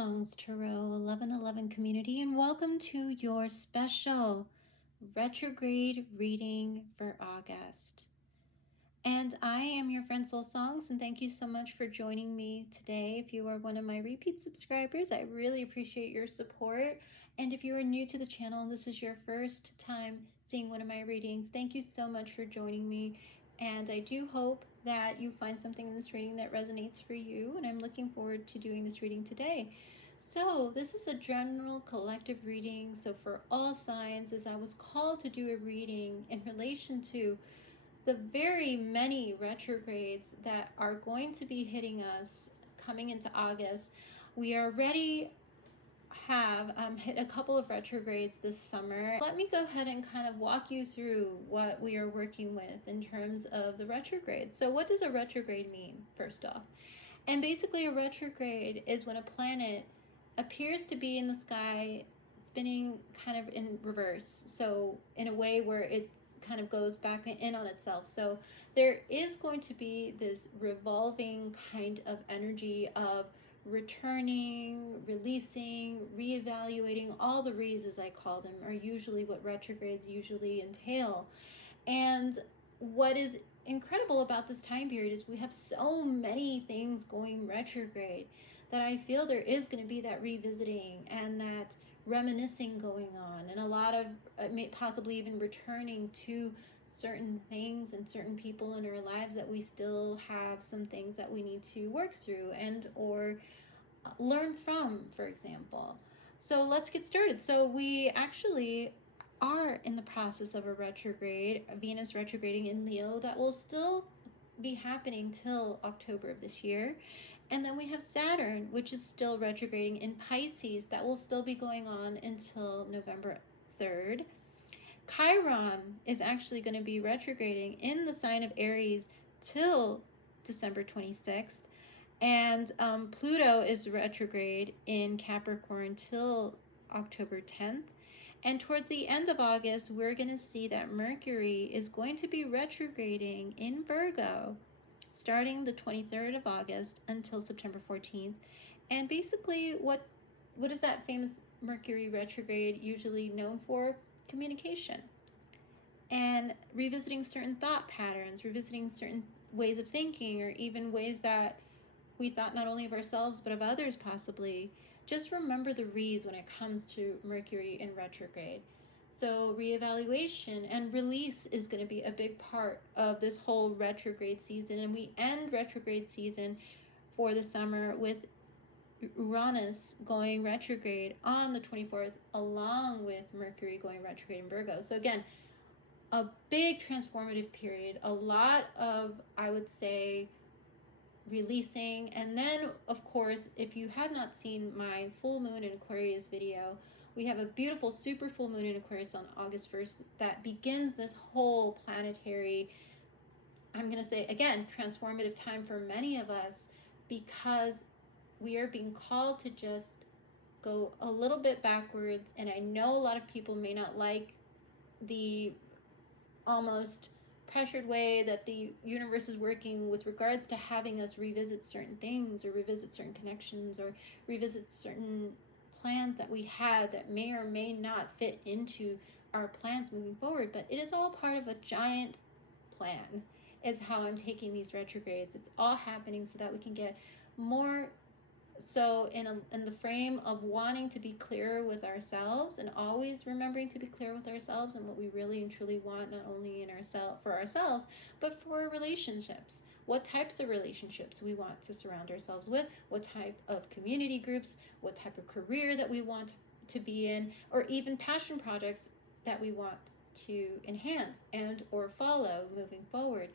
Songs Tarot 1111 community, and welcome to your special retrograde reading for August. And I am your friend Soul Songs, and thank you so much for joining me today. If you are one of my repeat subscribers, I really appreciate your support. And if you are new to the channel and this is your first time seeing one of my readings, thank you so much for joining me. And I do hope that you find something in this reading that resonates for you, and I'm looking forward to doing this reading today. So this is a general collective reading, so for all signs, as I was called to do a reading in relation to the very many retrogrades that are going to be hitting us coming into August. We already have hit a couple of retrogrades this summer. Let me go ahead and kind of walk you through what we are working with in terms of the retrograde. So what does a retrograde mean, first off? And basically a retrograde is when a planet appears to be in the sky spinning kind of in reverse, so in a way where it kind of goes back in on itself. So there is going to be this revolving kind of energy of returning, releasing, reevaluating. All the re's, as I call them, are usually what retrogrades usually entail. And what is incredible about this time period is we have so many things going retrograde that I feel there is going to be that revisiting and that reminiscing going on, and a lot of possibly even returning to certain things and certain people in our lives that we still have some things that we need to work through and or learn from, for example. So let's get started. So we actually are in the process of a retrograde, Venus retrograding in Leo, that will still be happening till October of this year. And then we have Saturn, which is still retrograding in Pisces, that will still be going on until November 3rd. Chiron is actually going to be retrograding in the sign of Aries till December 26th. And Pluto is retrograde in Capricorn till October 10th. And towards the end of August, we're going to see that Mercury is going to be retrograding in Virgo starting the 23rd of August until September 14th. And basically, what is that famous Mercury retrograde usually known for? Communication. And revisiting certain thought patterns, revisiting certain ways of thinking, or even ways that we thought not only of ourselves but of others possibly. Just remember the re's when it comes to Mercury in retrograde. So reevaluation and release is going to be a big part of this whole retrograde season, and we end retrograde season for the summer with Uranus going retrograde on the 24th, along with Mercury going retrograde in Virgo. So again, a big transformative period, a lot of, I would say, releasing. And then, of course, if you have not seen my full moon in Aquarius video, we have a beautiful super full moon in Aquarius on August 1st that begins this whole planetary, I'm going to say again, transformative time for many of us, because we are being called to just go a little bit backwards. And I know a lot of people may not like the almost pressured way that the universe is working with regards to having us revisit certain things or revisit certain connections or revisit certain plans that we had that may or may not fit into our plans moving forward. But it is all part of a giant plan, is how I'm taking these retrogrades. It's all happening so that we can get more so in the frame of wanting to be clearer with ourselves, and always remembering to be clear with ourselves and what we really and truly want, not only in for ourselves, but for relationships. What types of relationships we want to surround ourselves with, what type of community groups, what type of career that we want to be in, or even passion projects that we want to enhance and or follow moving forward.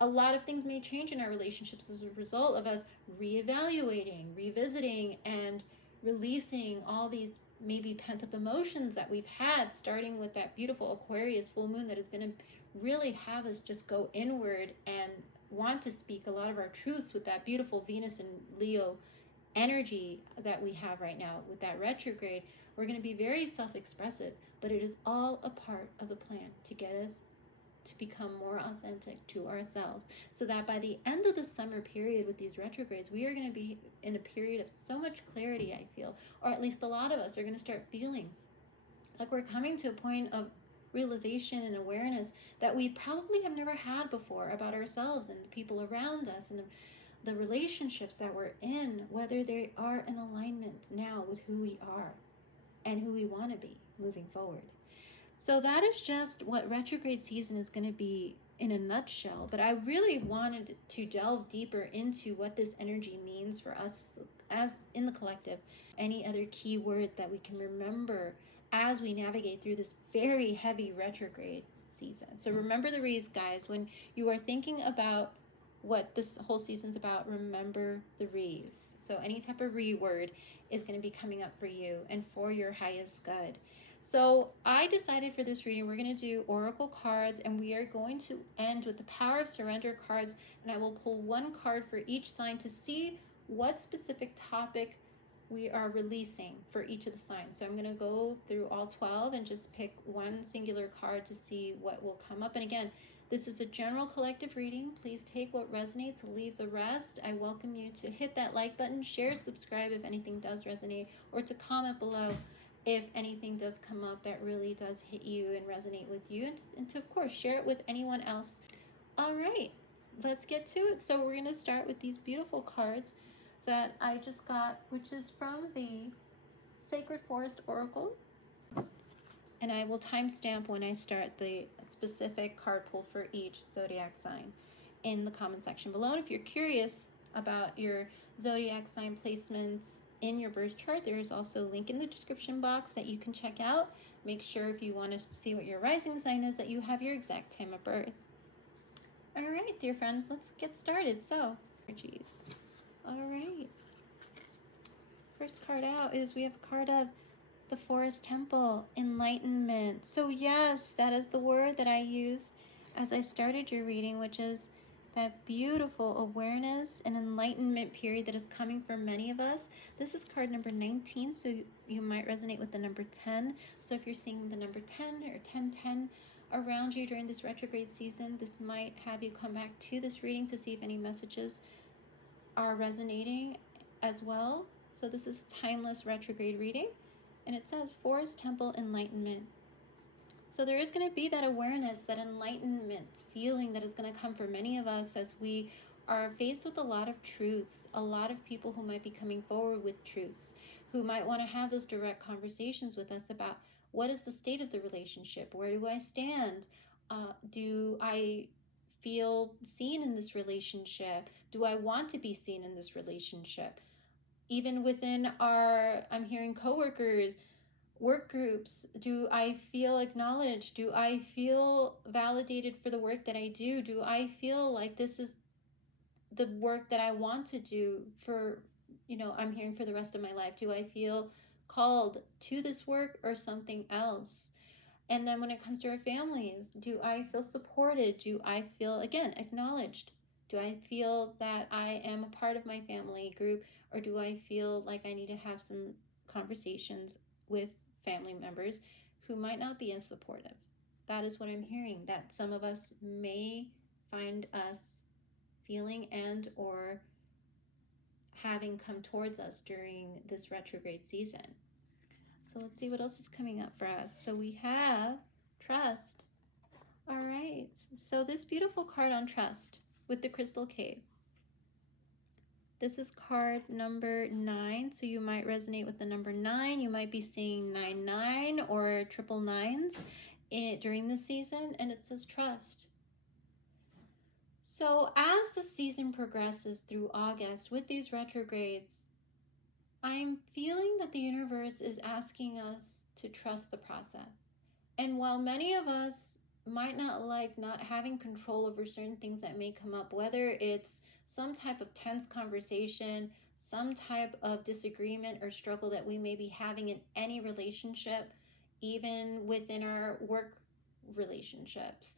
A lot of things may change in our relationships as a result of us reevaluating, revisiting, and releasing all these maybe pent-up emotions that we've had, starting with that beautiful Aquarius full moon that is going to really have us just go inward and want to speak a lot of our truths with that beautiful Venus and Leo energy that we have right now with that retrograde. We're going to be very self-expressive, but it is all a part of the plan to get us to become more authentic to ourselves, so that by the end of the summer period with these retrogrades, we are going to be in a period of so much clarity, I feel, or at least a lot of us are going to start feeling like we're coming to a point of realization and awareness that we probably have never had before about ourselves and the people around us, and the relationships that we're in, whether they are in alignment now with who we are and who we want to be moving forward. So that is just what retrograde season is going to be in a nutshell. But I really wanted to delve deeper into what this energy means for us as in the collective. Any other key words that we can remember as we navigate through this very heavy retrograde season. So remember the Re's, guys. When you are thinking about what this whole season's about, remember the Re's. So any type of Re word is going to be coming up for you and for your highest good. So I decided for this reading, we're going to do oracle cards, and we are going to end with the power of surrender cards, and I will pull one card for each sign to see what specific topic we are releasing for each of the signs. So I'm going to go through all 12 and just pick one singular card to see what will come up. And again, this is a general collective reading. Please take what resonates, leave the rest. I welcome you to hit that like button, share, subscribe if anything does resonate, or to comment below if anything does come up that really does hit you and resonate with you, and to, of course, share it with anyone else. All right, let's get to it. So we're going to start with these beautiful cards that I just got, which is from the Sacred Forest Oracle. And I will timestamp when I start the specific card pull for each zodiac sign in the comment section below. And if you're curious about your zodiac sign placements in your birth chart, there is also a link in the description box that you can check out. Make sure if you want to see what your rising sign is that you have your exact time of birth. All right, dear friends, let's get started. So, energies. All right. First card out is we have the card of the Forest Temple, enlightenment. So yes, that is the word that I used as I started your reading, which is that beautiful awareness and enlightenment period that is coming for many of us. This is card number 19, so you might resonate with the number 10. So if you're seeing the number 10 or 1010 around you during this retrograde season, this might have you come back to this reading to see if any messages are resonating as well. So this is a timeless retrograde reading. And it says Forest Temple enlightenment. So there is going to be that awareness, that enlightenment feeling that is going to come for many of us as we are faced with a lot of truths, a lot of people who might be coming forward with truths, who might want to have those direct conversations with us about what is the state of the relationship, where do I stand, do I feel seen in this relationship, do I want to be seen in this relationship? Even within our, I'm hearing coworkers, work groups, do I feel acknowledged? Do I feel validated for the work that I do? Do I feel like this is the work that I want to do for, I'm hearing for the rest of my life? Do I feel called to this work or something else? And then when it comes to our families, do I feel supported? Do I feel, again, acknowledged? Do I feel that I am a part of my family group, or do I feel like I need to have some conversations with family members who might not be as supportive? That is what I'm hearing, that some of us may find us feeling and or having come towards us during this retrograde season. So let's see what else is coming up for us. So we have trust. All right, so this beautiful card on trust with the crystal cave. This is card number 9, so you might resonate with the number 9. You might be seeing 99 or triple nines during this season, and it says trust. So as the season progresses through August with these retrogrades, I'm feeling that the universe is asking us to trust the process. And while many of us might not like not having control over certain things that may come up, whether it's some type of tense conversation, some type of disagreement or struggle that we may be having in any relationship, even within our work relationships,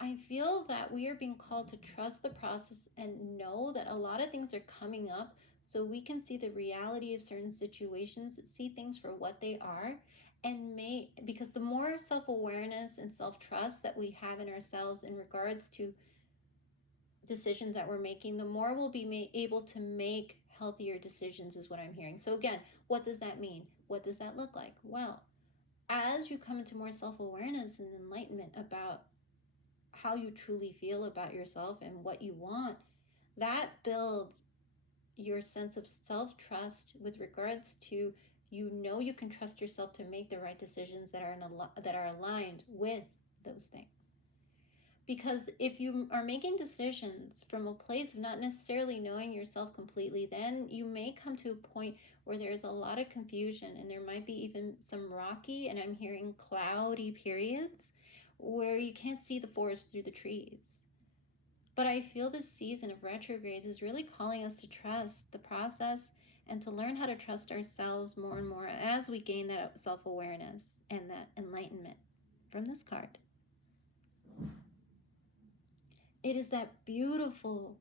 I feel that we are being called to trust the process and know that a lot of things are coming up so we can see the reality of certain situations, see things for what they are, and because the more self-awareness and self-trust that we have in ourselves in regards to decisions that we're making, the more we'll be able to make healthier decisions, is what I'm hearing. So again, what does that mean? What does that look like? Well, as you come into more self-awareness and enlightenment about how you truly feel about yourself and what you want, that builds your sense of self-trust with regards to, you can trust yourself to make the right decisions that are aligned with those things. Because if you are making decisions from a place of not necessarily knowing yourself completely, then you may come to a point where there's a lot of confusion, and there might be even some rocky, and I'm hearing cloudy periods where you can't see the forest through the trees. But I feel this season of retrogrades is really calling us to trust the process and to learn how to trust ourselves more and more as we gain that self-awareness and that enlightenment from this card. It is that beautiful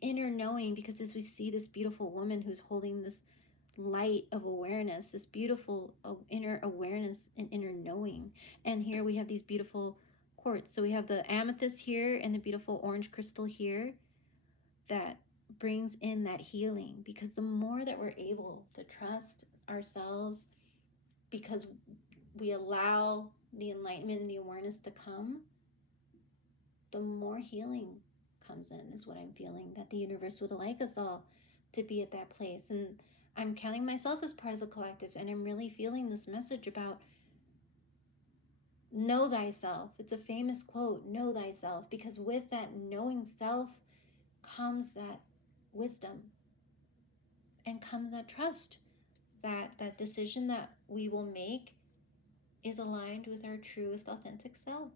inner knowing, because as we see this beautiful woman who's holding this light of awareness, this beautiful inner awareness and inner knowing. And here we have these beautiful quartz. So we have the amethyst here and the beautiful orange crystal here that brings in that healing, because the more that we're able to trust ourselves, because we allow the enlightenment and the awareness to come, the more healing comes in, is what I'm feeling, that the universe would like us all to be at that place. And I'm counting myself as part of the collective, and I'm really feeling this message about know thyself. It's a famous quote, know thyself, because with that knowing self comes that wisdom and comes that trust that that decision that we will make is aligned with our truest authentic self.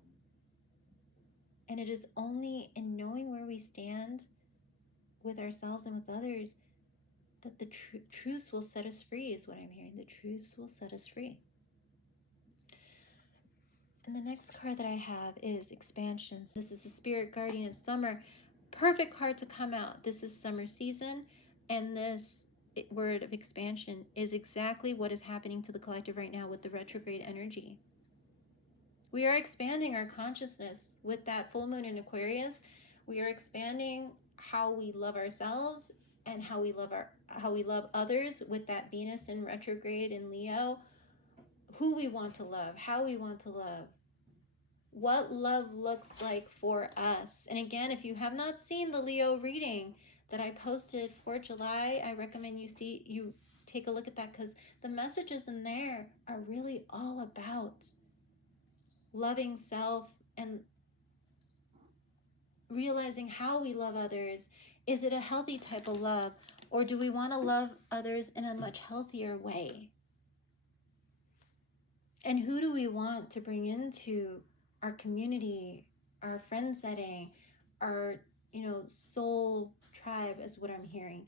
And it is only in knowing where we stand with ourselves and with others that the truth will set us free, is what I'm hearing. The truth will set us free. And the next card that I have is Expansions. This is the Spirit Guardian of Summer. Perfect card to come out. This is summer season, and this word of expansion is exactly what is happening to the collective right now with the retrograde energy. We are expanding our consciousness with that full moon in Aquarius. We are expanding how we love ourselves and how we love others with that Venus in retrograde in Leo. Who we want to love, how we want to love, what love looks like for us. And again, if you have not seen the Leo reading that I posted for July, I recommend you take a look at that, because the messages in there are really all about loving self and realizing how we love others. Is it a healthy type of love, or do we want to love others in a much healthier way? And who do we want to bring into our community, our friend setting, our soul tribe, is what I'm hearing.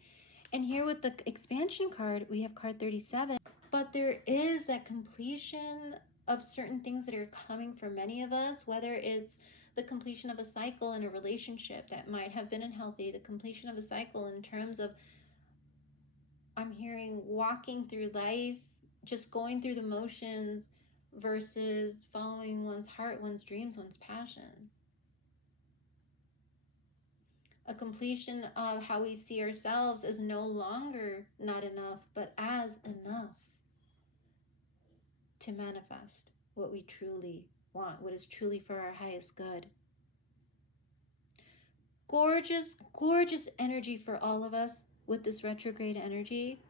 And here with the expansion card, we have card 37. But there is that completion of certain things that are coming for many of us, whether it's the completion of a cycle in a relationship that might have been unhealthy, the completion of a cycle in terms of, I'm hearing, walking through life, just going through the motions versus following one's heart, one's dreams, one's passion. A completion of how we see ourselves as no longer not enough, but as enough to manifest what we truly want, what is truly for our highest good. Gorgeous, gorgeous energy for all of us with this retrograde energy.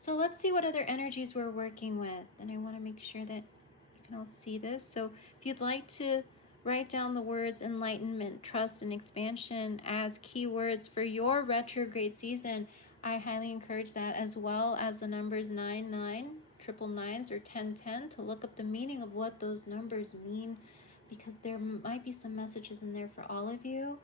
So let's see what other energies we're working with. And I want to make sure that you can all see this. So if you'd like to write down the words enlightenment, trust, and expansion as keywords for your retrograde season, I highly encourage that, as well as the numbers 99, 999s, or 1010, to look up the meaning of what those numbers mean, because there might be some messages in there for all of you.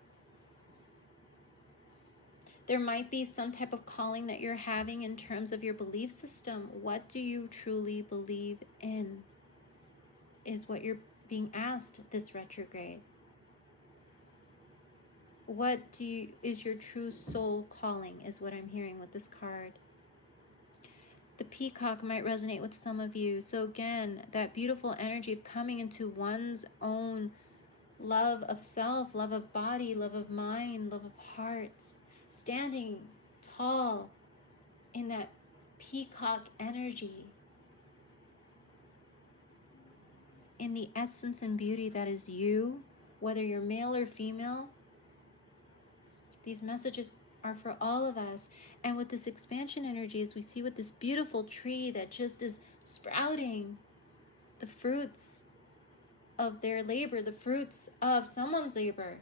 There might be some type of calling that you're having in terms of your belief system. What do you truly believe in is what you're being asked this retrograde. What is your true soul calling, is what I'm hearing with this card. The peacock might resonate with some of you. So again, that beautiful energy of coming into one's own love of self, love of body, love of mind, love of heart. Standing tall in that peacock energy. In the essence and beauty that is you, whether you're male or female. These messages are for all of us. And with this expansion energy, as we see with this beautiful tree that just is sprouting the fruits of their labor, the fruits of someone's labor,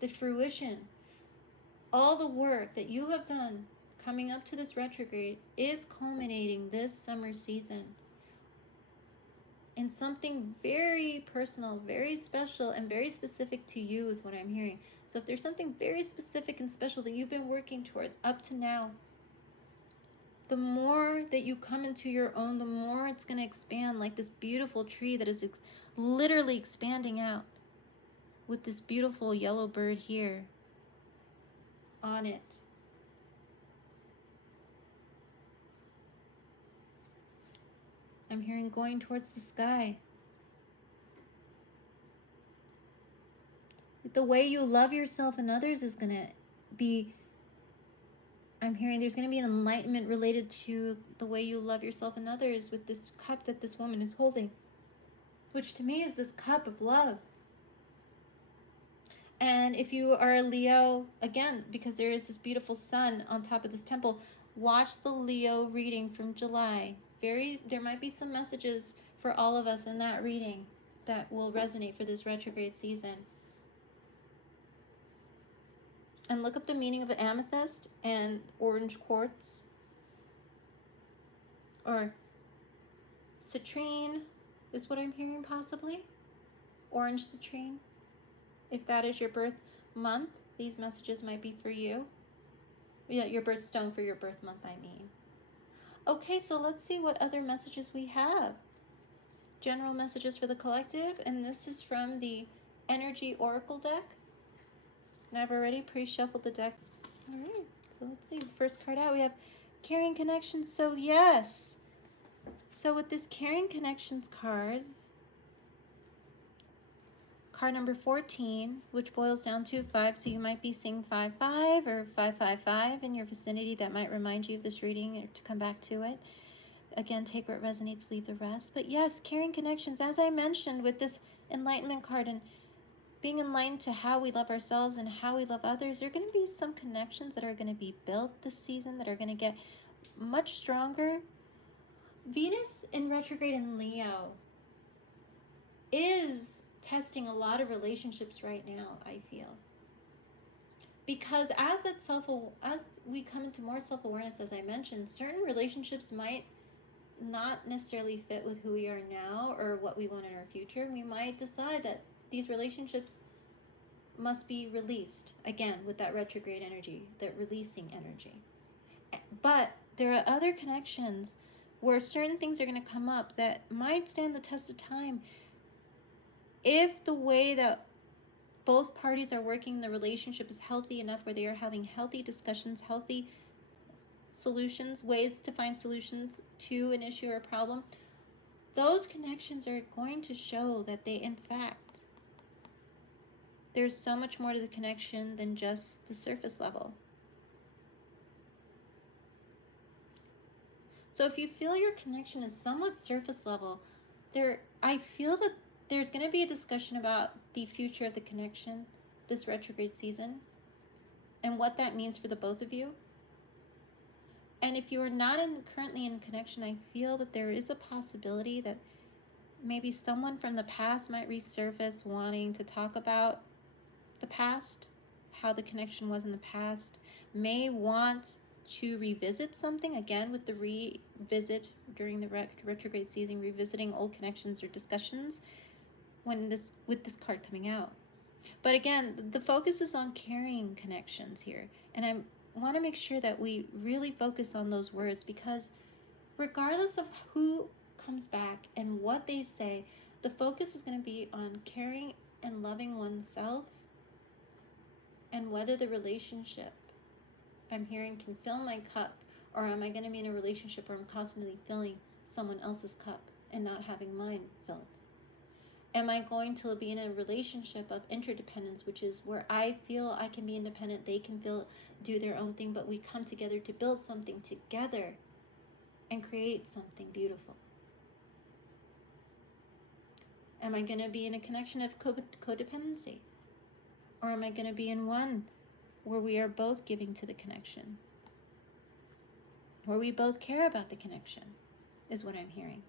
the fruition, all the work that you have done coming up to this retrograde is culminating this summer season in something very personal, very special, and very specific to you is what I'm hearing. So if there's something very specific and special that you've been working towards up to now, the more that you come into your own, the more it's going to expand like this beautiful tree that is literally expanding out with this beautiful yellow bird here on it. I'm hearing going towards the sky. The way you love yourself and others is going to be, I'm hearing there's going to be an enlightenment related to the way you love yourself and others with this cup that this woman is holding, which to me is this cup of love. And if you are a Leo, again, because there is this beautiful sun on top of this temple, watch the Leo reading from July. There might be some messages for all of us in that reading that will resonate for this retrograde season. And look up the meaning of amethyst and orange quartz, or citrine is what I'm hearing, possibly. Orange citrine. If that is your birth month, these messages might be for you. Yeah, your birthstone for your birth month, I mean. Okay, so let's see what other messages we have. General messages for the collective, and this is from the Energy Oracle deck. And I've already pre-shuffled the deck. All right, so let's see. First card out, we have Caring Connections. So yes. So with this Caring Connections card number 14, which boils down to 5, so you might be seeing 5-5 or 5-5-5 in your vicinity. That might remind you of this reading or to come back to it. Again, take what resonates, leave the rest. But yes, Caring Connections, as I mentioned with this Enlightenment card and being enlightened to how we love ourselves and how we love others, there are going to be some connections that are going to be built this season that are going to get much stronger. Venus in retrograde in Leo is testing a lot of relationships right now, I feel. Because as we come into more self-awareness, as I mentioned, certain relationships might not necessarily fit with who we are now or what we want in our future. We might decide that these relationships must be released, again, with that retrograde energy, that releasing energy. But there are other connections where certain things are going to come up that might stand the test of time if the way that both parties are working the relationship is healthy enough, where they are having healthy discussions, healthy solutions, ways to find solutions to an issue or a problem. Those connections are going to show that they, in fact, there's so much more to the connection than just the surface level. So if you feel your connection is somewhat surface level, I feel that there's going to be a discussion about the future of the connection this retrograde season and what that means for the both of you. And if you are not currently in connection, I feel that there is a possibility that maybe someone from the past might resurface wanting to talk about the past, how the connection was in the past, may want to revisit something, again with the revisit during the retrograde season, revisiting old connections or discussions with this card coming out. But again, the focus is on carrying connections here, and I want to make sure that we really focus on those words, because regardless of who comes back and what they say, the focus is going to be on caring and loving oneself, and whether the relationship I'm hearing can fill my cup Or am I going to be in a relationship where I'm constantly filling someone else's cup and not having mine filled? Am I going to be in a relationship of interdependence, which is where I feel I can be independent, they can do their own thing, but we come together to build something together and create something beautiful? Am I going to be in a connection of codependency? Or am I going to be in one where we are both giving to the connection? Where we both care about the connection, is what I'm hearing.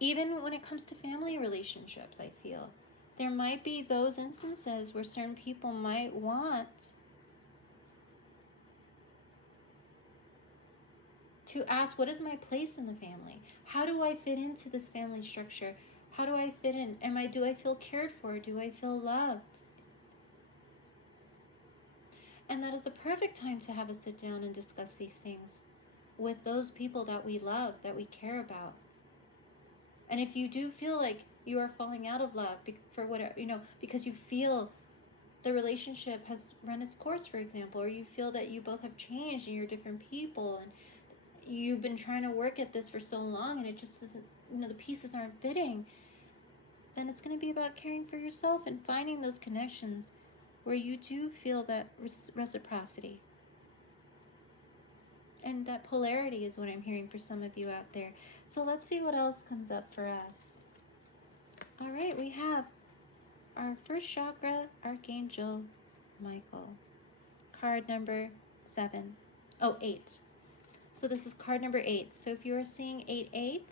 Even when it comes to family relationships, I feel there might be those instances where certain people might want to ask, what is my place in the family? How do I fit into this family structure? How do I fit in? Do I feel cared for? Do I feel loved? And that is the perfect time to have a sit down and discuss these things with those people that we love, that we care about. And if you do feel like you are falling out of love for whatever, because you feel the relationship has run its course, for example, or you feel that you both have changed and you're different people and you've been trying to work at this for so long and it just isn't, the pieces aren't fitting, then it's going to be about caring for yourself and finding those connections where you do feel that reciprocity. And that polarity is what I'm hearing for some of you out there. So let's see what else comes up for us. All right, we have our first chakra, Archangel Michael. Card number 8. So this is card number 8. So if you are seeing 88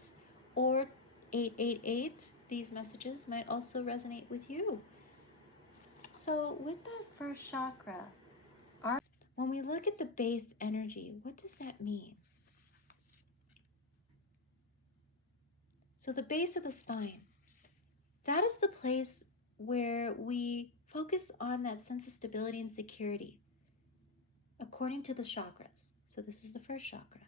or 888, these messages might also resonate with you. So with that first chakra, when we look at the base energy, what does that mean? So the base of the spine, that is the place where we focus on that sense of stability and security according to the chakras. So this is the first chakra.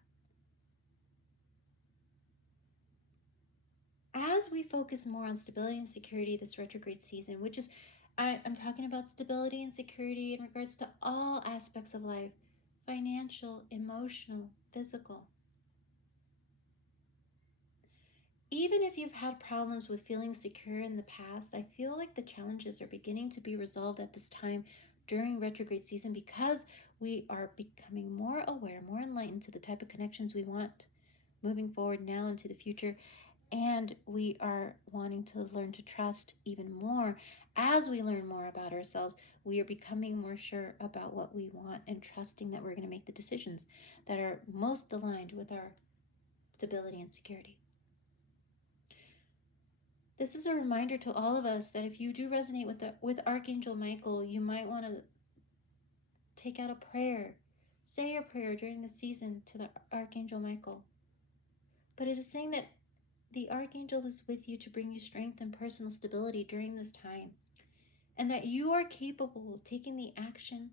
As we focus more on stability and security this retrograde season, which is, I'm talking about stability and security in regards to all aspects of life, financial, emotional, physical. Even if you've had problems with feeling secure in the past, I feel like the challenges are beginning to be resolved at this time during retrograde season because we are becoming more aware, more enlightened to the type of connections we want moving forward now into the future. And we are wanting to learn to trust even more. As we learn more about ourselves, we are becoming more sure about what we want and trusting that we're going to make the decisions that are most aligned with our stability and security. This is a reminder to all of us that if you do resonate with Archangel Michael, you might want to take out a prayer. Say a prayer during the season to the Archangel Michael. But it is saying that the Archangel is with you to bring you strength and personal stability during this time. And that you are capable of taking the action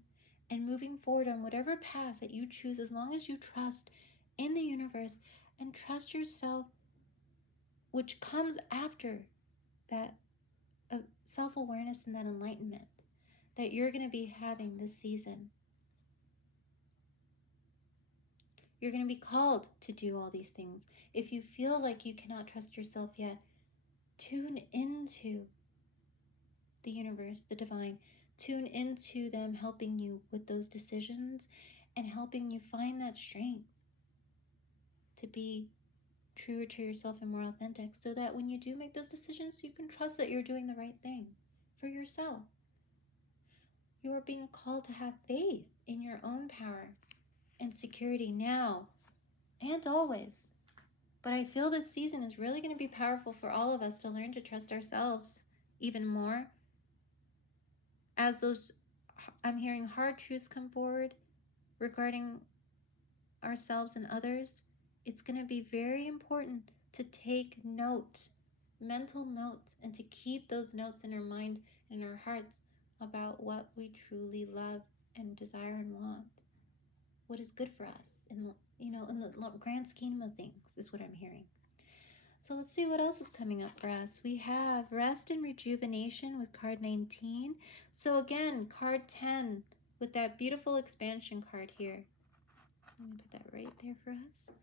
and moving forward on whatever path that you choose, as long as you trust in the universe and trust yourself, which comes after that self-awareness and that enlightenment that you're going to be having this season. You're going to be called to do all these things. If you feel like you cannot trust yourself yet, tune into the universe, the divine. Tune into them helping you with those decisions and helping you find that strength to be truer to yourself and more authentic, so that when you do make those decisions, you can trust that you're doing the right thing for yourself. You are being called to have faith in your own power and security now and always. But I feel this season is really going to be powerful for all of us to learn to trust ourselves even more. As those, I'm hearing hard truths come forward regarding ourselves and others, it's going to be very important to take notes, mental notes, and to keep those notes in our mind and our hearts about what we truly love and desire and want. What is good for us in the grand scheme of things is what I'm hearing. So let's see what else is coming up for us. We have rest and rejuvenation with card 19. So again, card 10 with that beautiful expansion card here. Let me put that right there for us.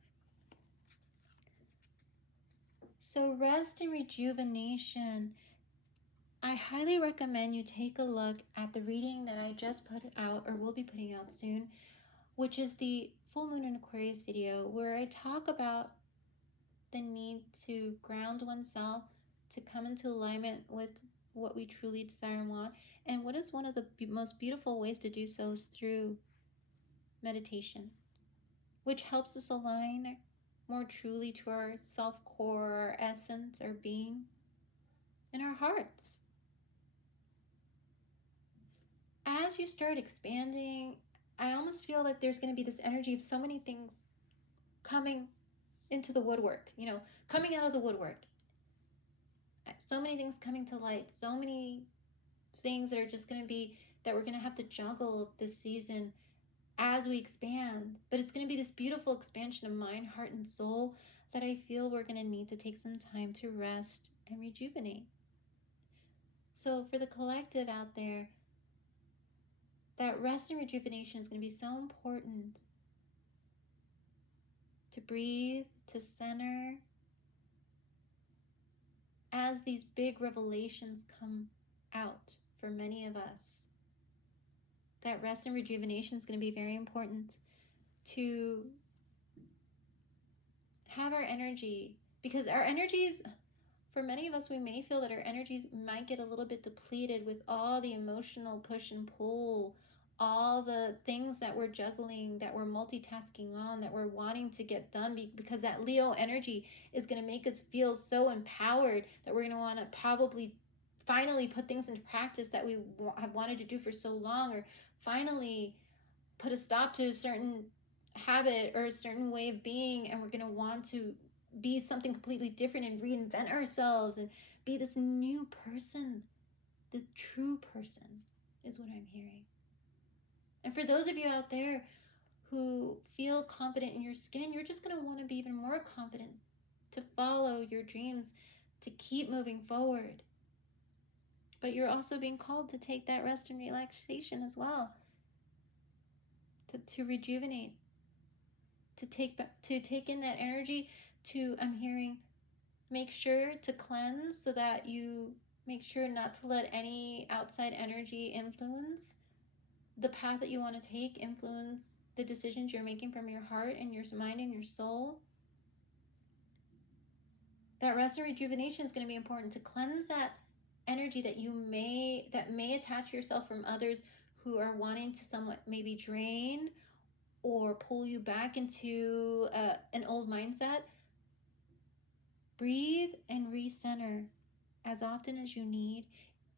So rest and rejuvenation. I highly recommend you take a look at the reading that I just put out, or will be putting out soon, which is the full moon in Aquarius video, where I talk about the need to ground oneself, to come into alignment with what we truly desire and want. And what is one of the most beautiful ways to do so is through meditation, which helps us align more truly to our self-core, our essence, our being, and our hearts. As you start expanding, I almost feel like there's going to be this energy of so many things coming into the woodwork, coming out of the woodwork. So many things coming to light, so many things that are just going to be, that we're going to have to juggle this season as we expand. But it's going to be this beautiful expansion of mind, heart, and soul that I feel we're going to need to take some time to rest and rejuvenate. So for the collective out there, that rest and rejuvenation is going to be so important. To breathe, to center, as these big revelations come out for many of us. That rest and rejuvenation is going to be very important to have our energy, because our energies, for many of us, we may feel that our energies might get a little bit depleted with all the emotional push and pull, all the things that we're juggling, that we're multitasking on, that we're wanting to get done, because that Leo energy is going to make us feel so empowered that we're going to want to probably finally put things into practice that we have wanted to do for so long, or finally put a stop to a certain habit or a certain way of being, and we're going to want to be something completely different and reinvent ourselves and be this new person. The true person is what I'm hearing. And for those of you out there who feel confident in your skin, you're just going to want to be even more confident to follow your dreams, to keep moving forward. But you're also being called to take that rest and relaxation as well, to rejuvenate, to take in that energy, to, I'm hearing, make sure to cleanse, so that you make sure not to let any outside energy influence the path that you want to take, influence the decisions you're making from your heart and your mind and your soul. That rest and rejuvenation is going to be important to cleanse that energy that may attach yourself from others who are wanting to somewhat maybe drain or pull you back into an old mindset. Breathe and recenter as often as you need.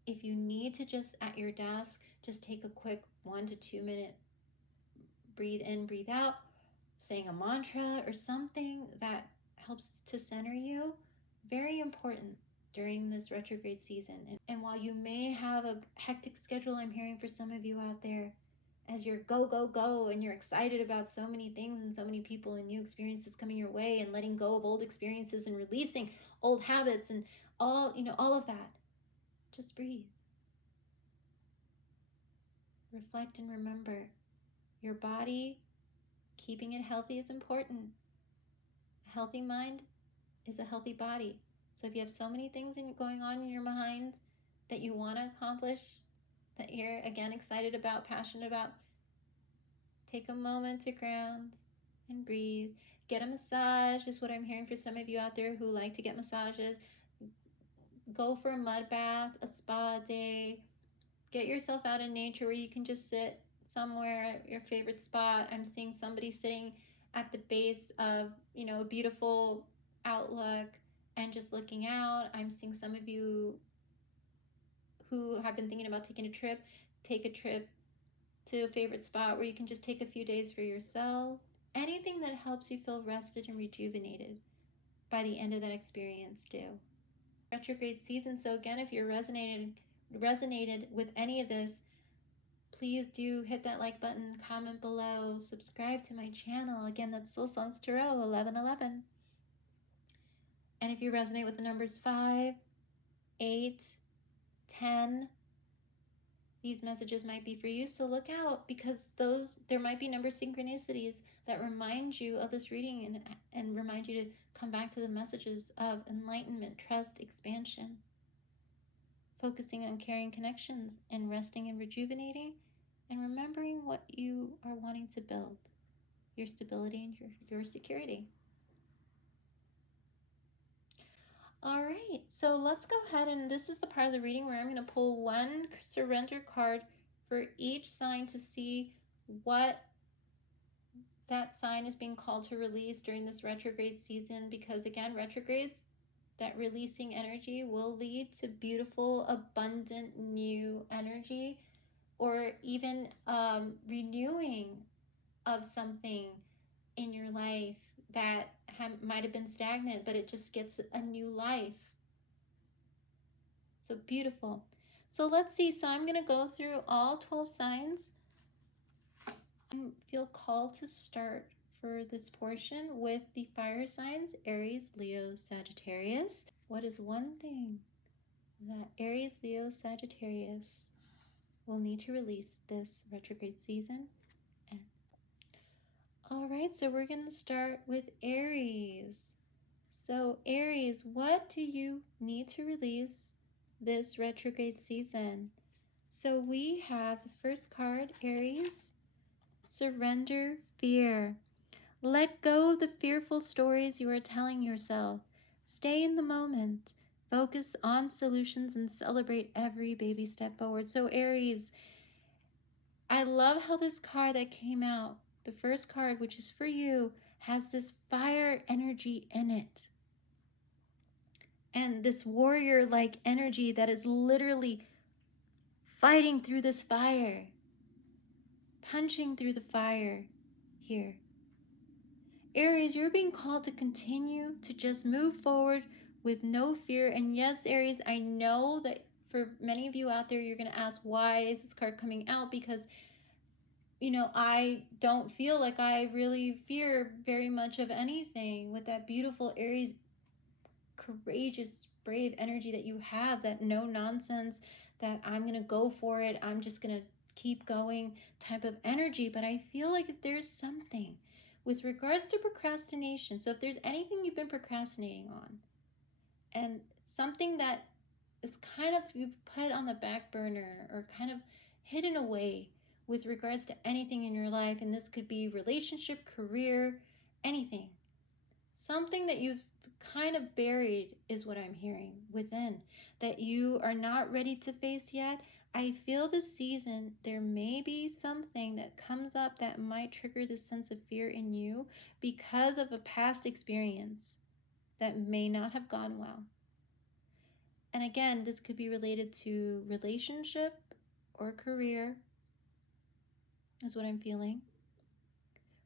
If you need to, just at your desk, just take a quick 1 to 2 minute breathe in, breathe out, saying a mantra or something that helps to center you. Very important during this retrograde season. And while you may have a hectic schedule, I'm hearing for some of you out there, as you're go, go, go, and you're excited about so many things and so many people and new experiences coming your way, and letting go of old experiences and releasing old habits and all of that. Just breathe. Reflect and remember, your body, keeping it healthy is important. A healthy mind is a healthy body. So if you have so many things going on in your mind that you want to accomplish, that you're, again, excited about, passionate about, take a moment to ground and breathe. Get a massage is what I'm hearing for some of you out there who like to get massages. Go for a mud bath, a spa day. Get yourself out in nature where you can just sit somewhere at your favorite spot. I'm seeing somebody sitting at the base of, a beautiful outlook and just looking out. I'm seeing some of you who have been thinking about taking a trip, take a trip to a favorite spot where you can just take a few days for yourself. Anything that helps you feel rested and rejuvenated by the end of that experience, do. Retrograde season. So again, if you're resonated with any of this, please do hit that like button, comment below, subscribe to my channel. Again, that's Soul Songs Tarot 1111. And if you resonate with the numbers 5, 8, 10, these messages might be for you. So look out, because there might be number synchronicities that remind you of this reading and remind you to come back to the messages of enlightenment, trust, expansion, focusing on caring connections and resting and rejuvenating, and remembering what you are wanting to build, your stability and your security. All right, so let's go ahead, and this is the part of the reading where I'm going to pull one surrender card for each sign to see what that sign is being called to release during this retrograde season. Because again, retrogrades, that releasing energy will lead to beautiful, abundant, new energy, or even renewing of something in your life that might have been stagnant, but it just gets a new life. So beautiful. So let's see. So I'm going to go through all 12 signs. I feel called to start for this portion with the fire signs, Aries, Leo, Sagittarius. What is one thing that Aries, Leo, Sagittarius will need to release this retrograde season? And all right, so we're going to start with Aries. So Aries, what do you need to release this retrograde season? So we have the first card, Aries, surrender fear. Let go of the fearful stories you are telling yourself. Stay in the moment. Focus on solutions and celebrate every baby step forward. So Aries, I love how this card that came out, the first card, which is for you, has this fire energy in it. And this warrior-like energy that is literally fighting through this fire, punching through the fire here. Aries, you're being called to continue to just move forward with no fear. And yes, Aries, I know that for many of you out there, you're going to ask, why is this card coming out? Because, you know, I don't feel like I really fear very much of anything with that beautiful Aries, courageous, brave energy that you have, that no nonsense, that I'm going to go for it, I'm just going to keep going type of energy. But I feel like if there's something with regards to procrastination, so if there's anything you've been procrastinating on and something that is kind of you've put on the back burner or kind of hidden away with regards to anything in your life, and this could be relationship, career, anything, something that you've kind of buried is what I'm hearing within, that you are not ready to face yet. I feel this season there may be something that comes up that might trigger this sense of fear in you because of a past experience that may not have gone well. And again, this could be related to relationship or career, is what I'm feeling.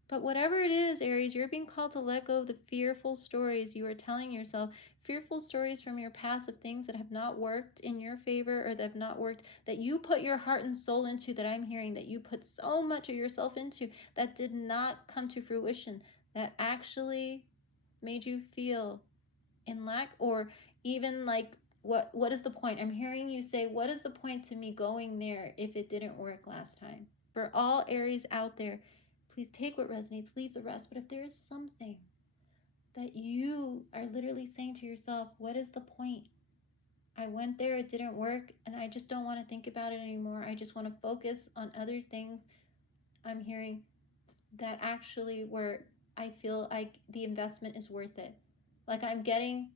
But whatever it is, Aries, you're being called to let go of the fearful stories you are telling yourself, fearful stories from your past of things that have not worked in your favor or that have not worked, that you put your heart and soul into, that I'm hearing, that you put so much of yourself into, that did not come to fruition, that actually made you feel in lack, or even like, what is the point? I'm hearing you say, what is the point to me going there if it didn't work last time? For all Aries out there, please take what resonates, leave the rest. But if there is something that you are literally saying to yourself, what is the point? I went there, it didn't work, and I just don't want to think about it anymore. I just want to focus on other things. I'm hearing that actually where I feel like the investment is worth it. Like I'm getting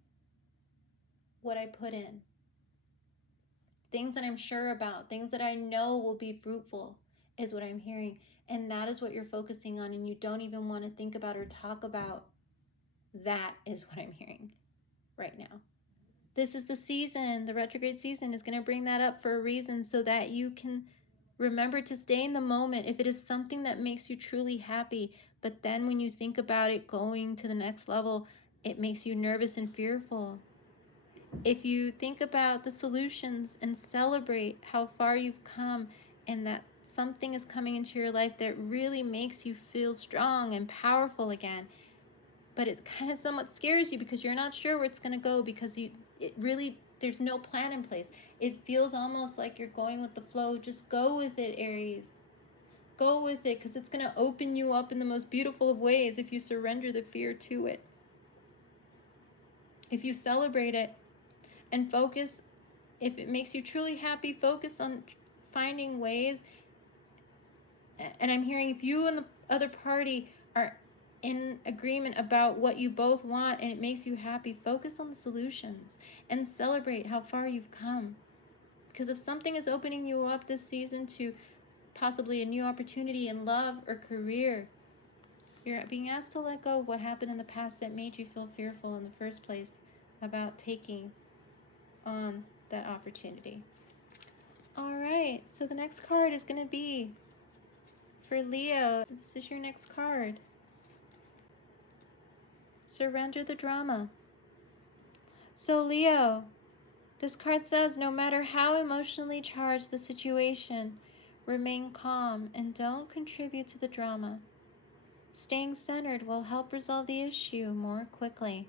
what I put in. Things that I'm sure about, things that I know will be fruitful is what I'm hearing. And that is what you're focusing on, and you don't even want to think about or talk about. That is what I'm hearing right now. This is the season, the retrograde season is going to bring that up for a reason, so that you can remember to stay in the moment if it is something that makes you truly happy. But then when you think about it going to the next level, it makes you nervous and fearful. If you think about the solutions and celebrate how far you've come, and that something is coming into your life that really makes you feel strong and powerful again, but it kind of somewhat scares you because you're not sure where it's going to go, because it really there's no plan in place. It feels almost like you're going with the flow. Just go with it, Aries. Go with it, because it's going to open you up in the most beautiful of ways if you surrender the fear to it. If you celebrate it and focus, if it makes you truly happy, focus on finding ways. And I'm hearing if you and the other party are in agreement about what you both want and it makes you happy, focus on the solutions and celebrate how far you've come. Because if something is opening you up this season to possibly a new opportunity in love or career, you're being asked to let go of what happened in the past that made you feel fearful in the first place about taking on that opportunity. All right, so the next card is going to be for Leo. This is your next card. Surrender the drama. So Leo, this card says no matter how emotionally charged the situation, remain calm and don't contribute to the drama. Staying centered will help resolve the issue more quickly.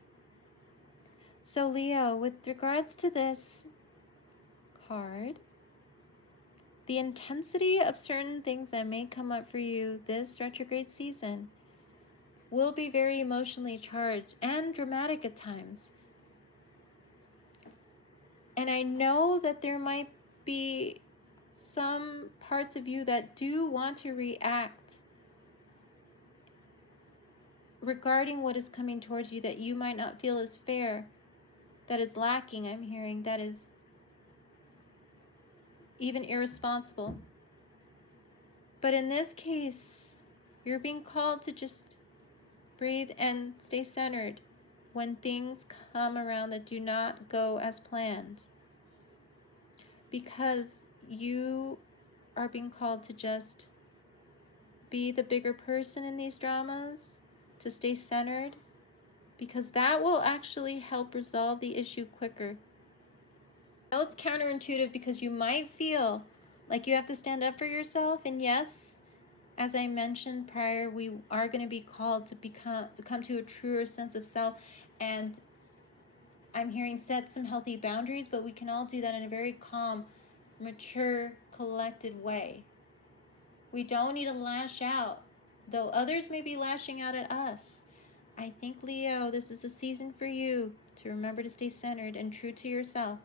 So Leo, with regards to this card, the intensity of certain things that may come up for you this retrograde season will be very emotionally charged and dramatic at times. And I know that there might be some parts of you that do want to react regarding what is coming towards you that you might not feel is fair, that is lacking, I'm hearing, that is even irresponsible. But in this case, you're being called to just breathe and stay centered when things come around that do not go as planned. Because you are being called to just be the bigger person in these dramas, to stay centered, because that will actually help resolve the issue quicker. I know it's counterintuitive because you might feel like you have to stand up for yourself, and yes, as I mentioned prior, we are going to be called to come to a truer sense of self, and I'm hearing set some healthy boundaries, but we can all do that in a very calm, mature, collected way. We don't need to lash out, though others may be lashing out at us. I think, Leo, this is a season for you to remember to stay centered and true to yourself,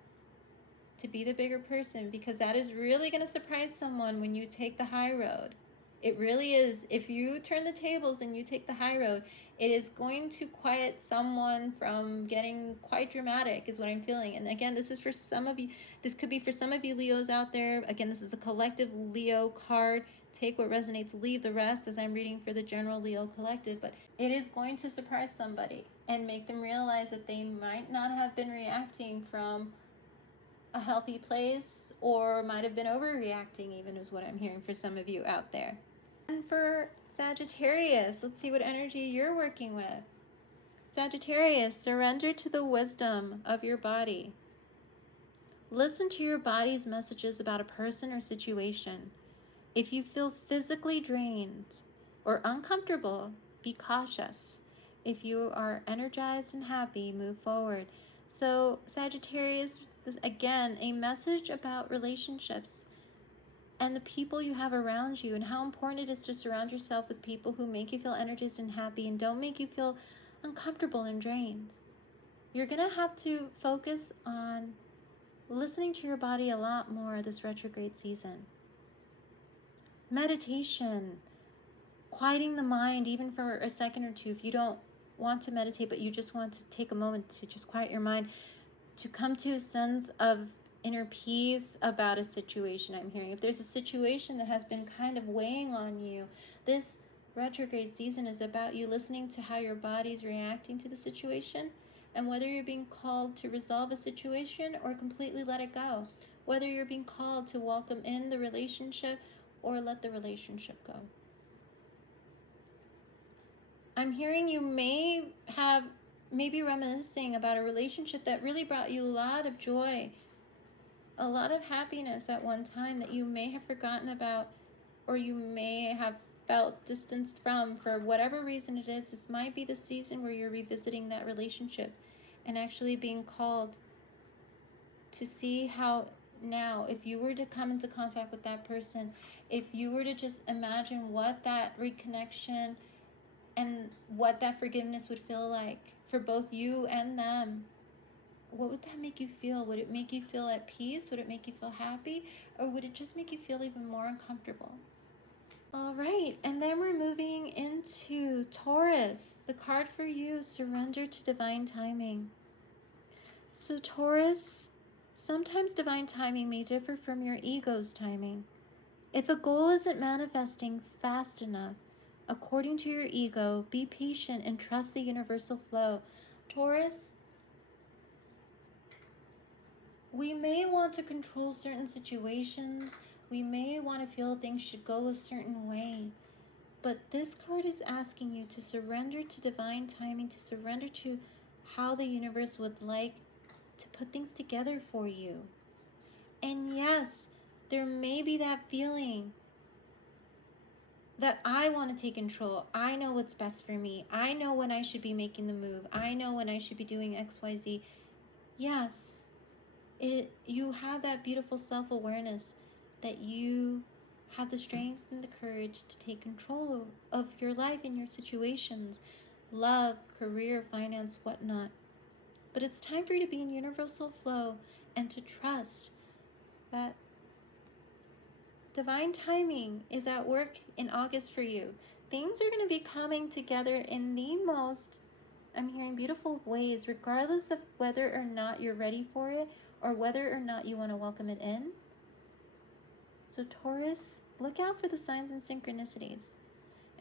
to be the bigger person, because that is really going to surprise someone when you take the high road. It really is. If you turn the tables and you take the high road, it is going to quiet someone from getting quite dramatic, is what I'm feeling. And again, this is for some of you. This could be for some of you Leos out there. Again, this is a collective Leo card. Take what resonates, leave the rest, as I'm reading for the general Leo collective. But it is going to surprise somebody and make them realize that they might not have been reacting from a healthy place, or might have been overreacting even, is what I'm hearing for some of you out there. And for Sagittarius, let's see what energy you're working with. Sagittarius, surrender to the wisdom of your body. Listen to your body's messages about a person or situation. If you feel physically drained or uncomfortable, be cautious. If you are energized and happy, move forward. So Sagittarius, this, again, a message about relationships and the people you have around you, and how important it is to surround yourself with people who make you feel energized and happy and don't make you feel uncomfortable and drained. You're going to have to focus on listening to your body a lot more this retrograde season. Meditation, quieting the mind even for a second or two. If you don't want to meditate, but you just want to take a moment to just quiet your mind, to come to a sense of inner peace about a situation, I'm hearing. If there's a situation that has been kind of weighing on you, this retrograde season is about you listening to how your body's reacting to the situation, and whether you're being called to resolve a situation or completely let it go. Whether you're being called to welcome in the relationship or let the relationship go. I'm hearing you may be reminiscing about a relationship that really brought you a lot of joy, a lot of happiness at one time that you may have forgotten about, or you may have felt distanced from for whatever reason it is. This might be the season where you're revisiting that relationship and actually being called to see how now, if you were to come into contact with that person, if you were to just imagine what that reconnection and what that forgiveness would feel like for both you and them, what would that make you feel? Would it make you feel at peace? Would it make you feel happy? Or would it just make you feel even more uncomfortable? All right, and then we're moving into Taurus. The card for you is Surrender to Divine Timing. So Taurus, sometimes divine timing may differ from your ego's timing. If a goal isn't manifesting fast enough, according to your ego, be patient and trust the universal flow. Taurus, we may want to control certain situations. We may want to feel things should go a certain way. But this card is asking you to surrender to divine timing, to surrender to how the universe would like to put things together for you. And yes, there may be that feeling that I want to take control. I know what's best for me. I know when I should be making the move. I know when I should be doing XYZ. Yes, you have that beautiful self-awareness that you have the strength and the courage to take control of your life and your situations, love, career, finance, whatnot. But it's time for you to be in universal flow and to trust that divine timing is at work in August for you. Things are going to be coming together in the most, I'm hearing, beautiful ways, regardless of whether or not you're ready for it or whether or not you want to welcome it in. So Taurus, look out for the signs and synchronicities.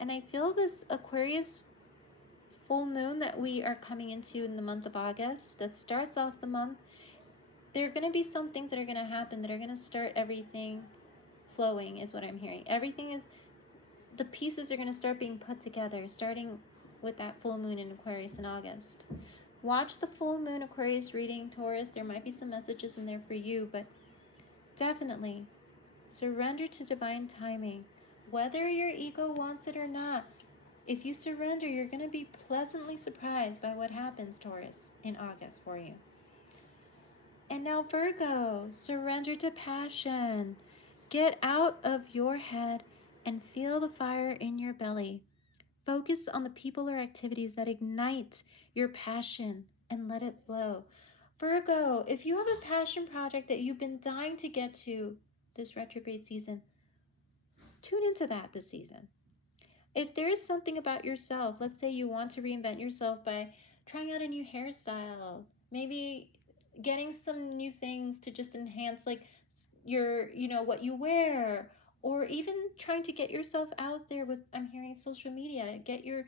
And I feel this Aquarius full moon that we are coming into in the month of August, that starts off the month, there are going to be some things that are going to happen that are going to start everything flowing, is what I'm hearing. Everything is, the pieces are going to start being put together, starting with that full moon in Aquarius in August. Watch the full moon Aquarius reading, Taurus. There might be some messages in there for you, but definitely surrender to divine timing. Whether your ego wants it or not, if you surrender, you're going to be pleasantly surprised by what happens, Taurus, in August for you. And now Virgo, surrender to passion. Get out of your head and feel the fire in your belly. Focus on the people or activities that ignite your passion and let it flow. Virgo, if you have a passion project that you've been dying to get to this retrograde season, tune into that this season. If there is something about yourself, let's say you want to reinvent yourself by trying out a new hairstyle, maybe getting some new things to just enhance like your, what you wear, or even trying to get yourself out there with, I'm hearing, social media, get your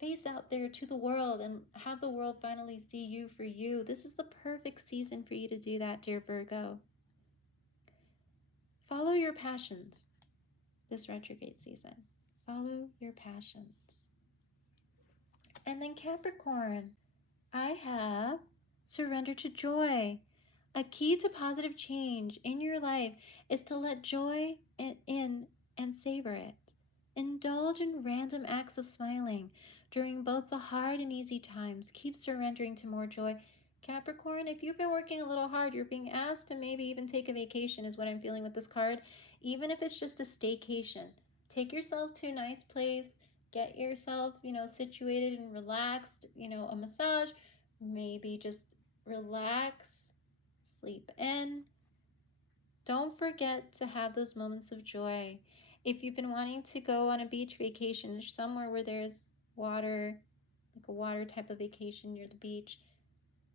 face out there to the world and have the world finally see you for you. This is the perfect season for you to do that, dear Virgo. Follow your passions this retrograde season. Follow your passions. And then Capricorn, I have surrender to joy. A key to positive change in your life is to let joy in and savor it. Indulge in random acts of smiling during both the hard and easy times. Keep surrendering to more joy. Capricorn, if you've been working a little hard, you're being asked to maybe even take a vacation, is what I'm feeling with this card. Even if it's just a staycation. Take yourself to a nice place. Get yourself, situated and relaxed, a massage. Maybe just relax, sleep in. Don't forget to have those moments of joy. If you've been wanting to go on a beach vacation, somewhere where there's water, like a water type of vacation near the beach,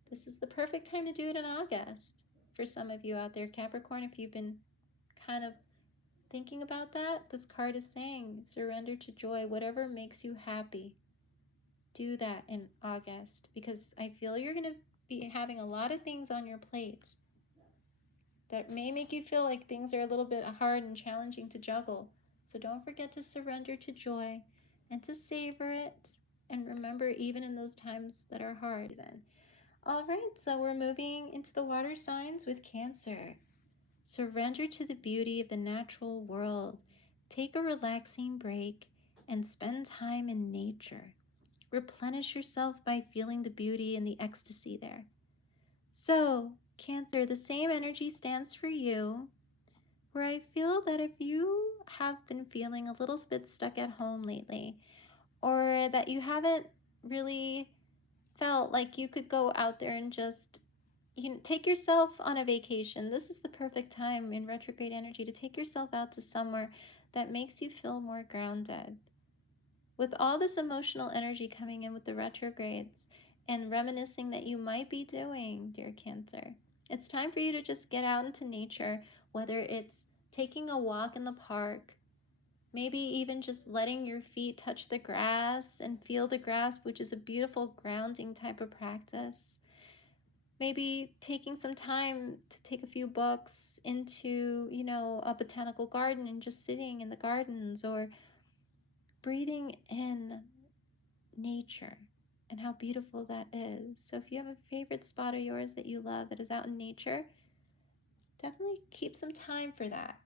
this is the perfect time to do it in August. For some of you out there, Capricorn, if you've been kind of thinking about that, this card is saying surrender to joy. Whatever makes you happy, do that in August, because I feel you're going to be having a lot of things on your plate that may make you feel like things are a little bit hard and challenging to juggle. So don't forget to surrender to joy and to savor it. And remember, even in those times that are hard. Then, all right, so we're moving into the water signs with Cancer. Surrender to the beauty of the natural world. Take a relaxing break and spend time in nature. Replenish yourself by feeling the beauty and the ecstasy there. So, Cancer, the same energy stands for you, where I feel that if you have been feeling a little bit stuck at home lately, or that you haven't really felt like you could go out there and just take yourself on a vacation, this is the perfect time in retrograde energy to take yourself out to somewhere that makes you feel more grounded. With all this emotional energy coming in with the retrogrades and reminiscing that you might be doing, dear Cancer, it's time for you to just get out into nature, whether it's taking a walk in the park, maybe even just letting your feet touch the grass and feel the grass, which is a beautiful grounding type of practice. Maybe taking some time to take a few books into, a botanical garden and just sitting in the gardens, or breathing in nature and how beautiful that is. So if you have a favorite spot of yours that you love that is out in nature, definitely keep some time for that.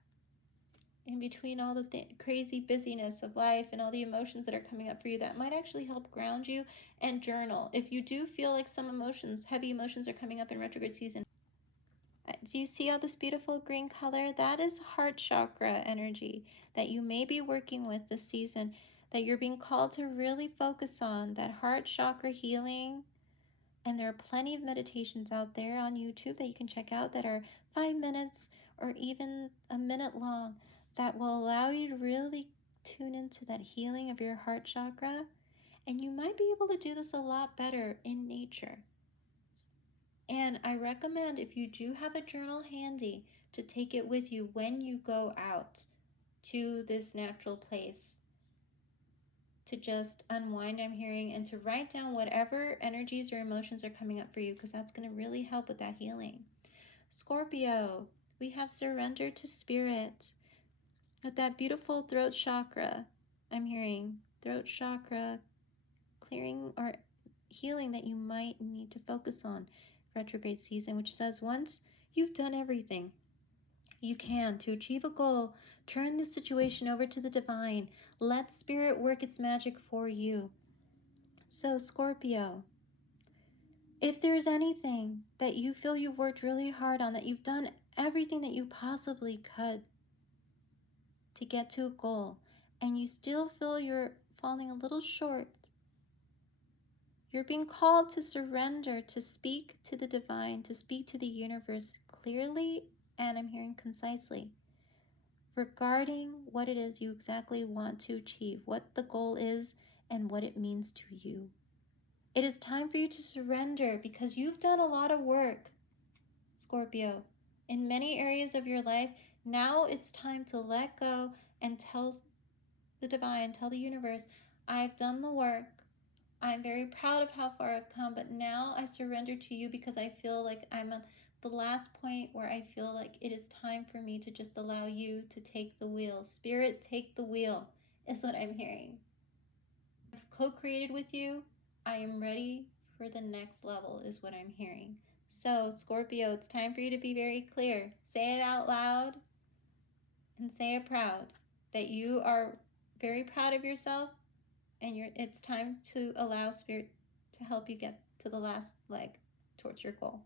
In between all the crazy busyness of life and all the emotions that are coming up for you, that might actually help ground you. And journal. If you do feel like some emotions, heavy emotions, are coming up in retrograde season, do you see all this beautiful green color? That is heart chakra energy that you may be working with this season, that you're being called to really focus on, that heart chakra healing. And there are plenty of meditations out there on YouTube that you can check out that are 5 minutes or even a minute long, that will allow you to really tune into that healing of your heart chakra. And you might be able to do this a lot better in nature. And I recommend, if you do have a journal handy, to take it with you when you go out to this natural place, to just unwind, I'm hearing, and to write down whatever energies or emotions are coming up for you, because that's going to really help with that healing. Scorpio, we have surrender to spirit with that beautiful throat chakra. I'm hearing throat chakra clearing or healing that you might need to focus on retrograde season, which says once you've done everything you can to achieve a goal, turn the situation over to the divine. Let spirit work its magic for you. So Scorpio, if there's anything that you feel you've worked really hard on, that you've done everything that you possibly could to get to a goal, and you still feel you're falling a little short, you're being called to surrender, to speak to the divine, to speak to the universe clearly, and I'm hearing concisely, regarding what it is you exactly want to achieve, what the goal is, and what it means to you. It is time for you to surrender, because you've done a lot of work, Scorpio, in many areas of your life. Now it's time to let go and tell the divine, tell the universe, I've done the work. I'm very proud of how far I've come, but now I surrender to you, because I feel like I'm at the last point where I feel like it is time for me to just allow you to take the wheel. Spirit, take the wheel, is what I'm hearing. I've co-created with you. I am ready for the next level, is what I'm hearing. So, Scorpio, it's time for you to be very clear. Say it out loud and say it proud, that you are very proud of yourself, and it's time to allow spirit to help you get to the last leg towards your goal,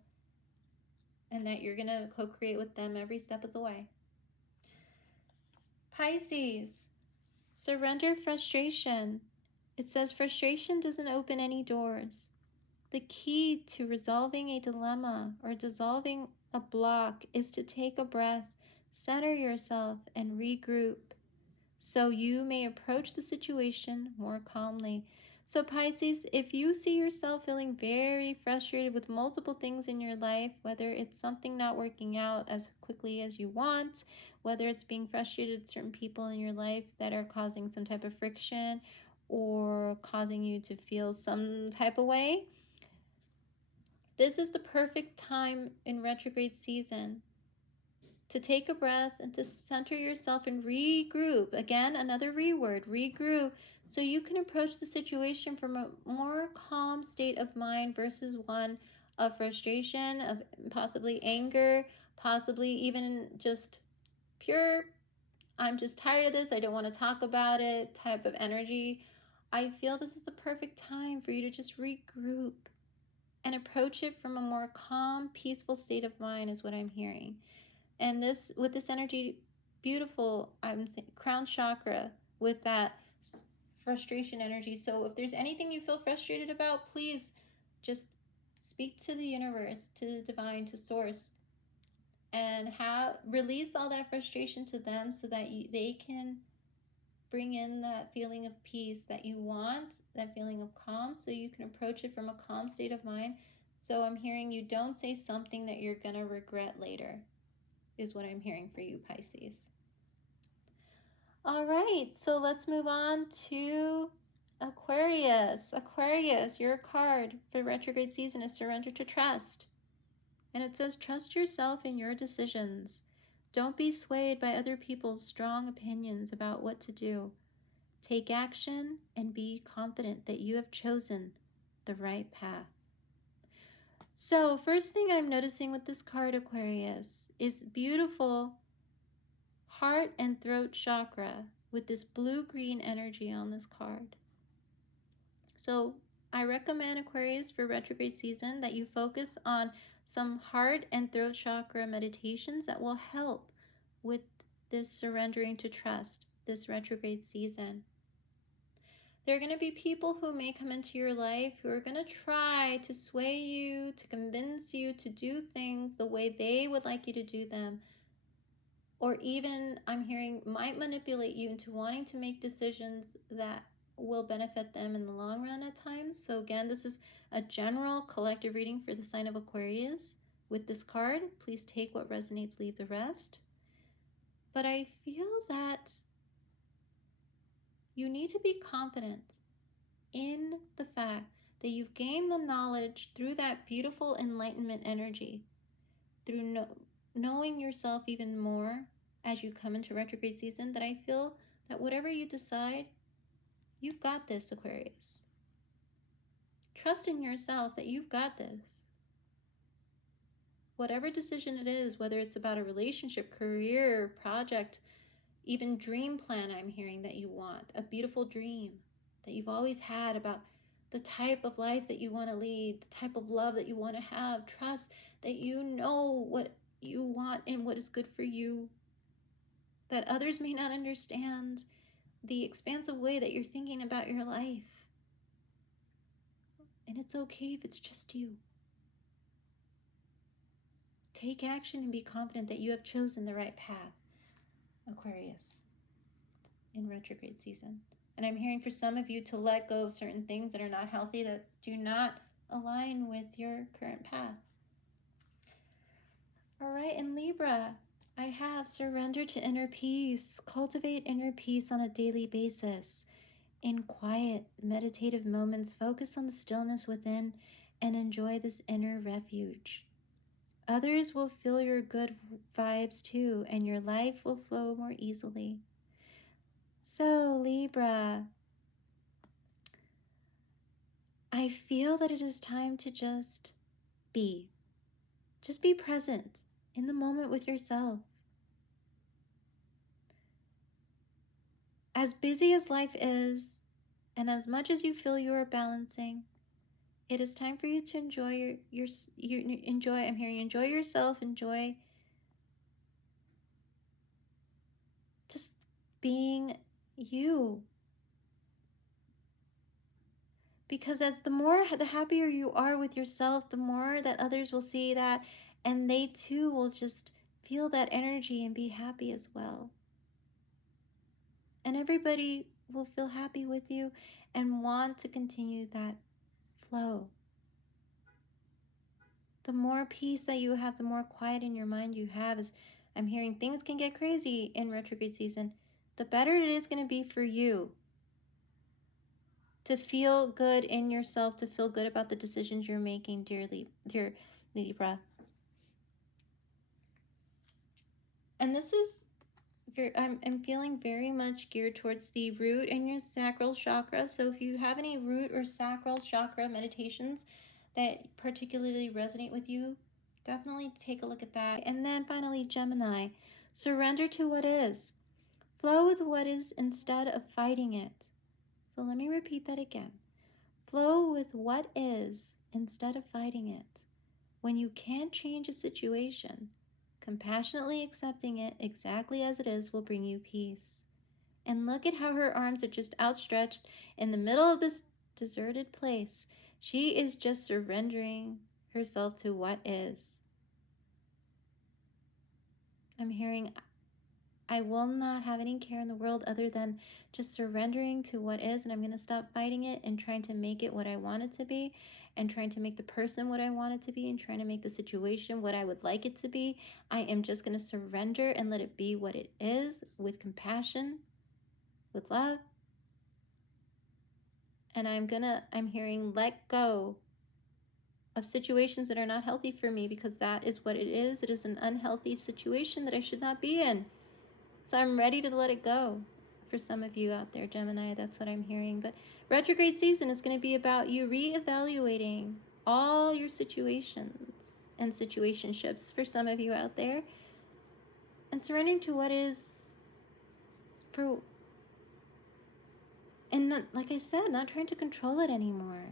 and that you're going to co-create with them every step of the way. Pisces, surrender frustration. It says frustration doesn't open any doors. The key to resolving a dilemma or dissolving a block is to take a breath, center yourself, and regroup, so you may approach the situation more calmly. So Pisces, if you see yourself feeling very frustrated with multiple things in your life, whether it's something not working out as quickly as you want, whether it's being frustrated with certain people in your life that are causing some type of friction or causing you to feel some type of way, this is the perfect time in retrograde season to take a breath and to center yourself and regroup. Again, another reword, regroup, so you can approach the situation from a more calm state of mind versus one of frustration, of possibly anger, possibly even just pure, I'm just tired of this, I don't want to talk about it type of energy. I feel this is the perfect time for you to just regroup and approach it from a more calm, peaceful state of mind is what I'm hearing. And this, with this energy, beautiful, I'm saying crown chakra with that frustration energy. So if there's anything you feel frustrated about, please just speak to the universe, to the divine, to source, and release all that frustration to them so that they can bring in that feeling of peace that you want, that feeling of calm, so you can approach it from a calm state of mind. So I'm hearing you don't say something that you're going to regret later, is what I'm hearing for you, Pisces. All right, so let's move on to Aquarius. Aquarius, your card for retrograde season is Surrender to Trust. And it says, trust yourself in your decisions. Don't be swayed by other people's strong opinions about what to do. Take action and be confident that you have chosen the right path. So first thing I'm noticing with this card, Aquarius, is beautiful heart and throat chakra with this blue-green energy on this card. So I recommend, Aquarius, for retrograde season that you focus on some heart and throat chakra meditations that will help with this surrendering to trust this retrograde season. There are going to be people who may come into your life who are going to try to sway you, to convince you to do things the way they would like you to do them. Or even, I'm hearing, might manipulate you into wanting to make decisions that will benefit them in the long run at times. So again, this is a general collective reading for the sign of Aquarius. With this card, please take what resonates, leave the rest. But I feel that you need to be confident in the fact that you've gained the knowledge through that beautiful enlightenment energy, through knowing yourself even more as you come into retrograde season, that I feel that whatever you decide, you've got this, Aquarius. Trust in yourself that you've got this. Whatever decision it is, whether it's about a relationship, career, project, even dream plan, I'm hearing that you want, a beautiful dream that you've always had about the type of life that you want to lead, the type of love that you want to have. Trust that you know what you want and what is good for you, that others may not understand the expansive way that you're thinking about your life. And it's okay if it's just you. Take action and be confident that you have chosen the right path, Aquarius, in retrograde season. And I'm hearing for some of you to let go of certain things that are not healthy, that do not align with your current path. All right, in Libra, I have surrender to inner peace. Cultivate inner peace on a daily basis. In quiet, meditative moments, focus on the stillness within and enjoy this inner refuge. Others will feel your good vibes too, and your life will flow more easily. So, Libra, I feel that it is time to just be. Just be present in the moment with yourself. As busy as life is, and as much as you feel you are balancing, it is time for you to enjoy I'm hearing enjoy yourself, enjoy just being you. Because the happier you are with yourself, the more that others will see that, and they too will just feel that energy and be happy as well. And everybody will feel happy with you and want to continue that flow. The more peace that you have, the more quiet in your mind you have, as I'm hearing things can get crazy in retrograde season, the better it is going to be for you to feel good in yourself, to feel good about the decisions you're making, dear Libra. And this is, I'm feeling very much geared towards the root and your sacral chakra. So if you have any root or sacral chakra meditations that particularly resonate with you, definitely take a look at that. And then finally, Gemini, surrender to what is. Flow with what is instead of fighting it. So let me repeat that again. Flow with what is instead of fighting it. When you can't change a situation, compassionately accepting it exactly as it is will bring you peace. And look at how her arms are just outstretched in the middle of this deserted place. She is just surrendering herself to what is. I'm hearing, I will not have any care in the world other than just surrendering to what is, and I'm going to stop fighting it and trying to make it what I want it to be, and trying to make the person what I want it to be, and trying to make the situation what I would like it to be. I am just going to surrender and let it be what it is, with compassion, with love. And I'm hearing, let go of situations that are not healthy for me, because that is what it is. It is an unhealthy situation that I should not be in. So I'm ready to let it go. For some of you out there, Gemini, that's what I'm hearing. But retrograde season is going to be about you reevaluating all your situations and situationships for some of you out there, and surrendering to what is, for, and not, like I said, not trying to control it anymore.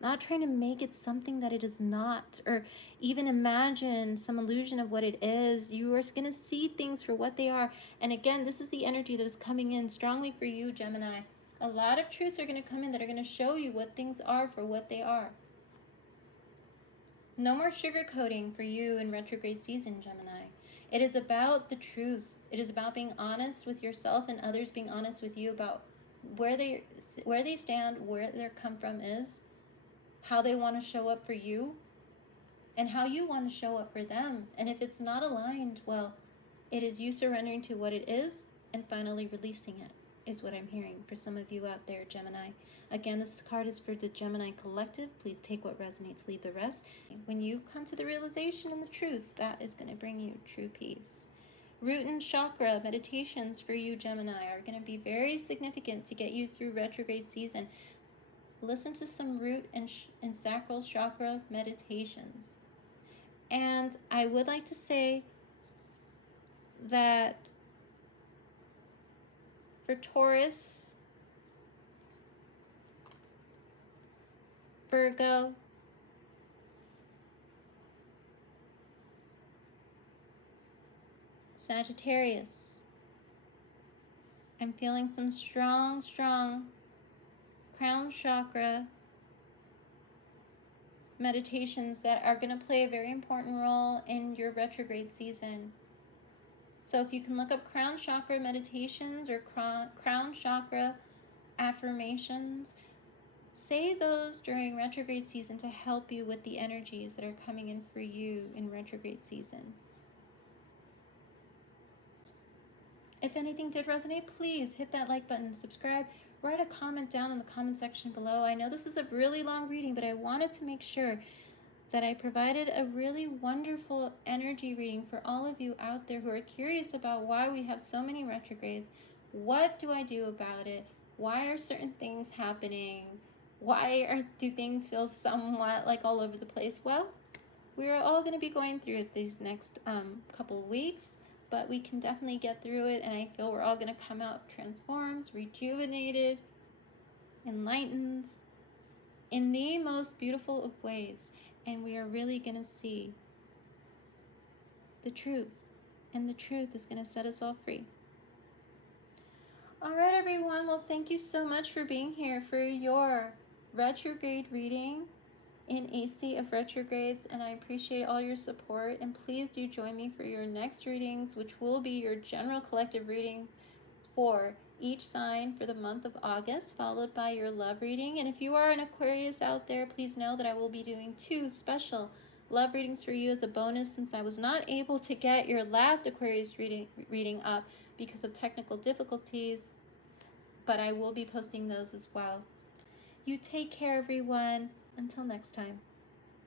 Not trying to make it something that it is not, or even imagine some illusion of what it is. You are going to see things for what they are. And again, this is the energy that is coming in strongly for you, Gemini. A lot of truths are going to come in that are going to show you what things are for what they are. No more sugarcoating for you in retrograde season, Gemini. It is about the truth. It is about being honest with yourself, and others being honest with you about where they stand, where their come from is, how they want to show up for you, and how you want to show up for them. And if it's not aligned, well, it is you surrendering to what it is and finally releasing it, is what I'm hearing for some of you out there, Gemini. Again, this card is for the Gemini collective. Please take what resonates, leave the rest. When you come to the realization and the truths, that is going to bring you true peace. Root and chakra meditations for you, Gemini, are going to be very significant to get you through retrograde season. Listen to some root and sacral chakra meditations. And I would like to say that for Taurus, Virgo, Sagittarius, I'm feeling some strong crown chakra meditations that are going to play a very important role in your retrograde season. So if you can look up crown chakra meditations or crown chakra affirmations, say those during retrograde season to help you with the energies that are coming in for you in retrograde season. If anything did resonate, please hit that like button, subscribe, write a comment down in the comment section below. I know this is a really long reading, but I wanted to make sure that I provided a really wonderful energy reading for all of you out there who are curious about why we have so many retrogrades. What do I do about it? Why are certain things happening? Do things feel somewhat like all over the place? Well, we're all going to be going through it these next couple of weeks, but we can definitely get through it, and I feel we're all going to come out transformed, rejuvenated, enlightened, in the most beautiful of ways, and we are really going to see the truth, and the truth is going to set us all free. All right, everyone. Well, thank you so much for being here for your retrograde reading in A Sea of Retrogrades, and I appreciate all your support. And please do join me for your next readings, which will be your general collective reading for each sign for the month of August, followed by your love reading. And if you are an Aquarius out there, please know that I will be doing 2 special love readings for you as a bonus, since I was not able to get your last Aquarius reading up because of technical difficulties, but I will be posting those as well. You take care, everyone. Until next time.